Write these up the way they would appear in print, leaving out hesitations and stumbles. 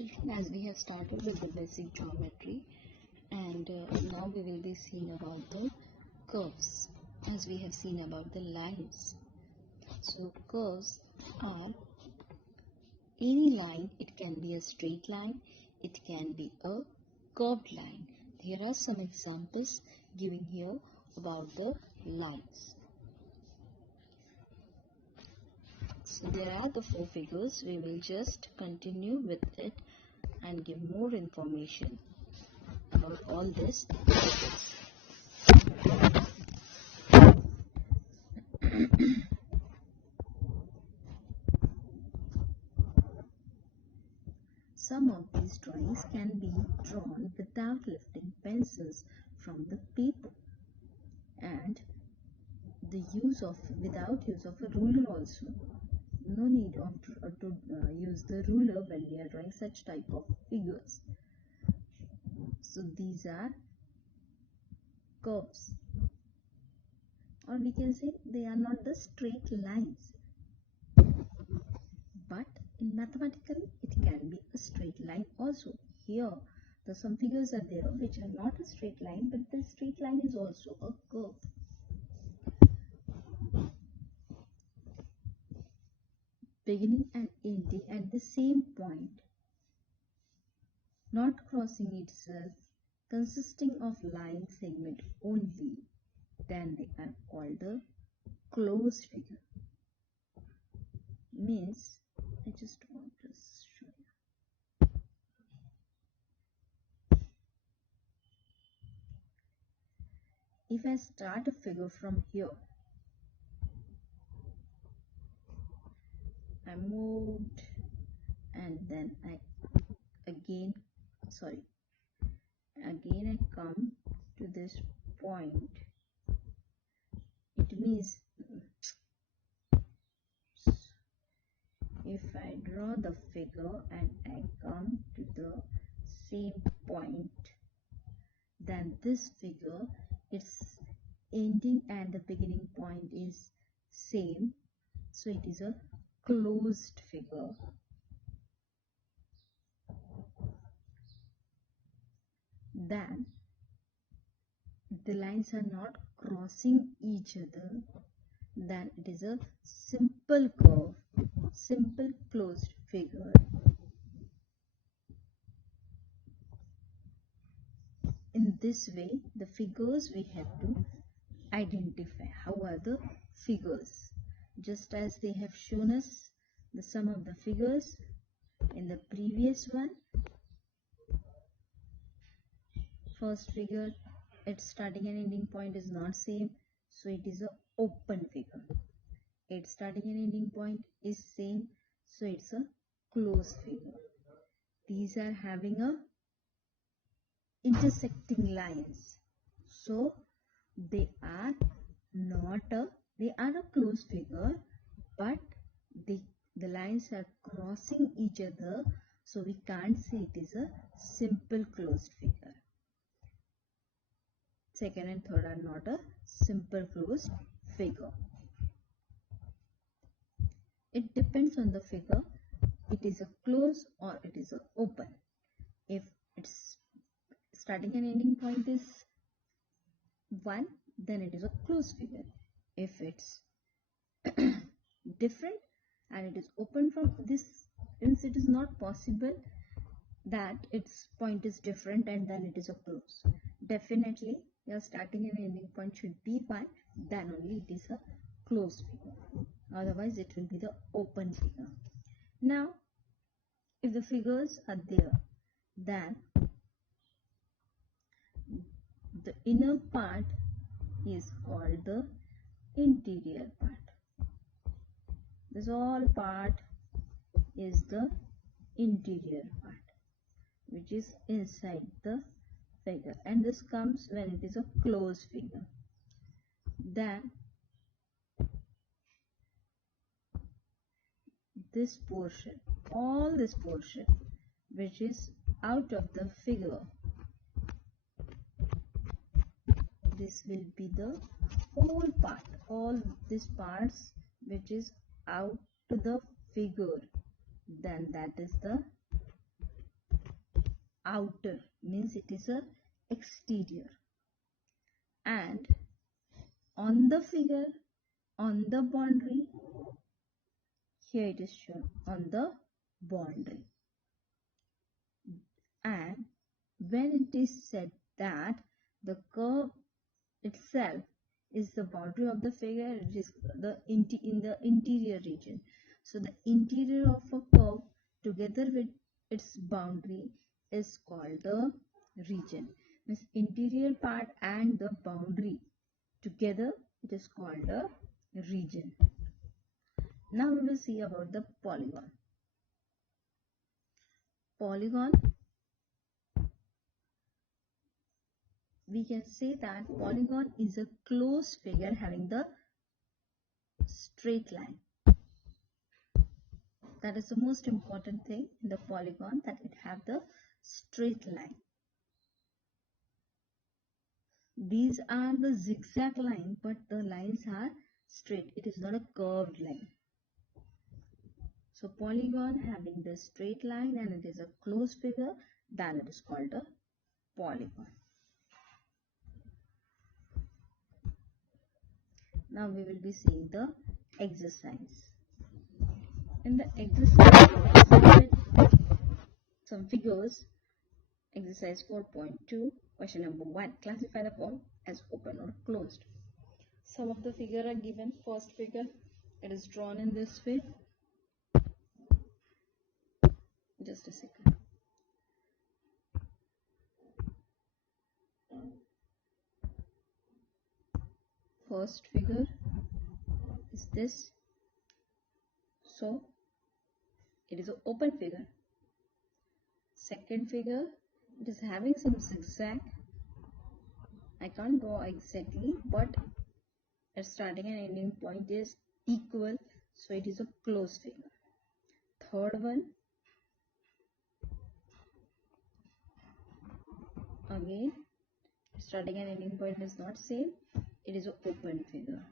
children, as we have started with the basic geometry, and now we will be seeing about the curves, as we have seen about the lines. So curves are any line. It can be a straight line, it can be a curved line. Here are some examples given here about the lines. So there are the 4 figures. We will just continue with it and give more information about all this figures. Some of these drawings can be drawn without lifting pencils from the paper, and without use of a ruler also. No need to use the ruler when we are drawing such type of figures. So these are curves, or we can say they are not the straight lines, but in mathematically it can be a straight line also. Here some figures are there which are not a straight line, but the straight line is also a curve. Beginning and ending at the same point, not crossing itself, consisting of line segment only, then they are called the closed figure. Means, I just want to show you. If I start a figure from here, I moved, and then again I come to this point. It means if I draw the figure and I come to the same point, then this figure, its ending and the beginning point is same, so it is a closed figure. Then the lines are not crossing each other, then it is a simple curve, simple closed figure. In this way, the figures we have to identify. How are the figures? Just as they have shown us the sum of the figures in the previous one. First figure, its starting and ending point is not same, so it is a open figure. Its starting and ending point is same, so it's a closed figure. These are having a intersecting lines, so they are a closed figure, but the lines are crossing each other, so we can't say it is a simple closed figure. Second and third are not a simple closed figure. It depends on the figure. It is a close or it is a open. If its starting and ending point is 1, then it is a closed figure. If it's different and it is open from this, since it is not possible that its point is different and then it is a close. Definitely your starting and ending point should be 1, then only it is a closed figure. Otherwise it will be the open figure. Now if the figures are there, then the inner part is called the interior part. This all part is the interior part, which is inside the figure, and this comes when it is a closed figure. Then this portion, all this portion which is out of the figure, this will be the whole part, all these parts which is out to the figure, then that is the outer, means it is a exterior. And on the figure, on the boundary, here it is shown on the boundary. And when it is said that the curve itself is the boundary of the figure, it is in the interior region. So the interior of a curve together with its boundary is called the region. Means interior part and the boundary together, it is called a region. Now we will see about the polygon. Polygon, we can say that polygon is a closed figure having the straight line. That is the most important thing in the polygon, that it have the straight line. These are the zigzag line, but the lines are straight. It is not a curved line. So polygon having the straight line and it is a closed figure, then it is called a polygon. Now we will be seeing the exercise. In the exercise, some figures. Exercise 4.2, question number 1. Classify the form as open or closed. Some of the figure are given. First figure, it is drawn in this way. Just a second. First figure is this. So it is an open figure. Second figure, it is having some zigzag. I can't draw exactly, but its starting and ending point is equal, so it is a closed figure. Third one, again starting and ending point is not same, it is an open figure.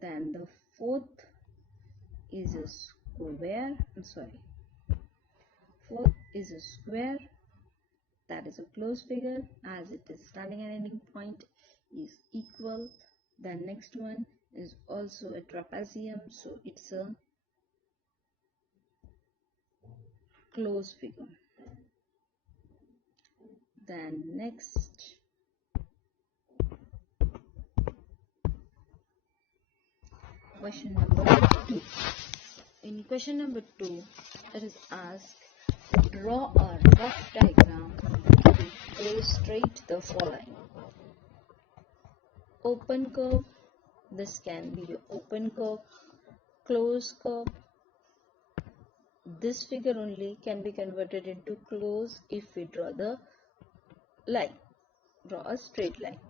Then the fourth is a square. Fourth is a square, that is a closed figure as it is starting and ending point is equal. The next one is also a trapezium, so it's a closed figure. Then next, question number 2. In question number 2, it is asked, draw a rough diagram to illustrate the following. Open curve, this can be open curve, closed curve. This figure only can be converted into closed if we draw the line, draw a straight line.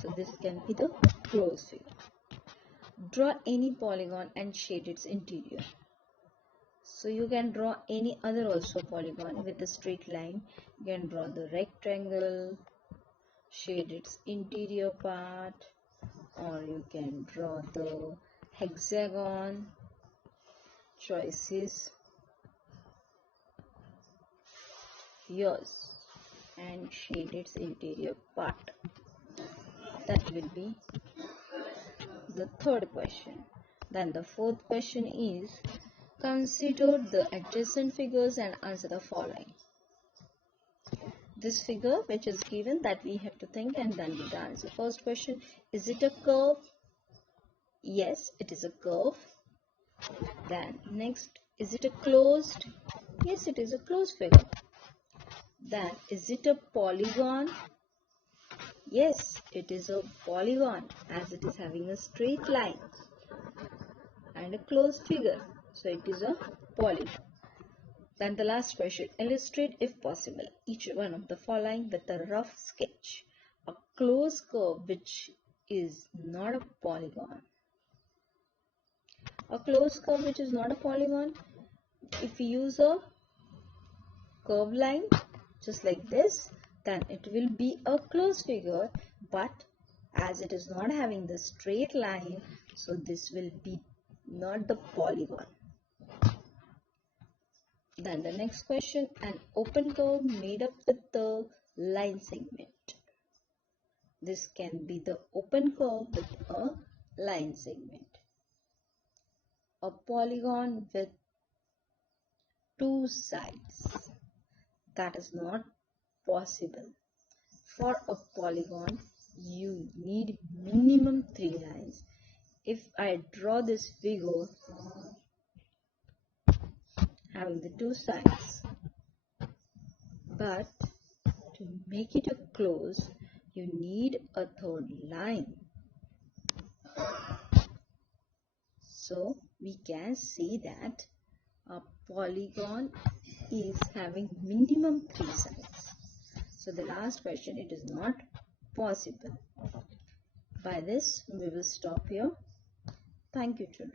So this can be the closed figure. Draw any polygon and shade its interior. So you can draw any other also polygon with a straight line. You can draw the rectangle, shade its interior part, or you can draw the hexagon. Choice is yours, and shade its interior part. That will be the third question. Then the fourth question is, consider the adjacent figures and answer the following. This figure which is given, that we have to think and then give the answer. First question, is it a curve? Yes, it is a curve. Then next, is it a closed? Yes, it is a closed figure. Then is it a polygon? Yes, it is a polygon as it is having a straight line and a closed figure, so it is a polygon. Then the last question, illustrate if possible each one of the following with a rough sketch. A closed curve which is not a polygon. A closed curve which is not a polygon, if we use a curved line just like this, then it will be a closed figure, but as it is not having the straight line, so this will be not the polygon. Then the next question, an open curve made up with the line segment. This can be the open curve with a line segment. A polygon with two sides. That is not possible. For a polygon, you need minimum 3 lines. If I draw this figure having the two sides, but to make it a close, you need a third line. So we can say that a polygon is having minimum 3 sides. So the last question, it is not possible. By this, we will stop here. Thank you, children.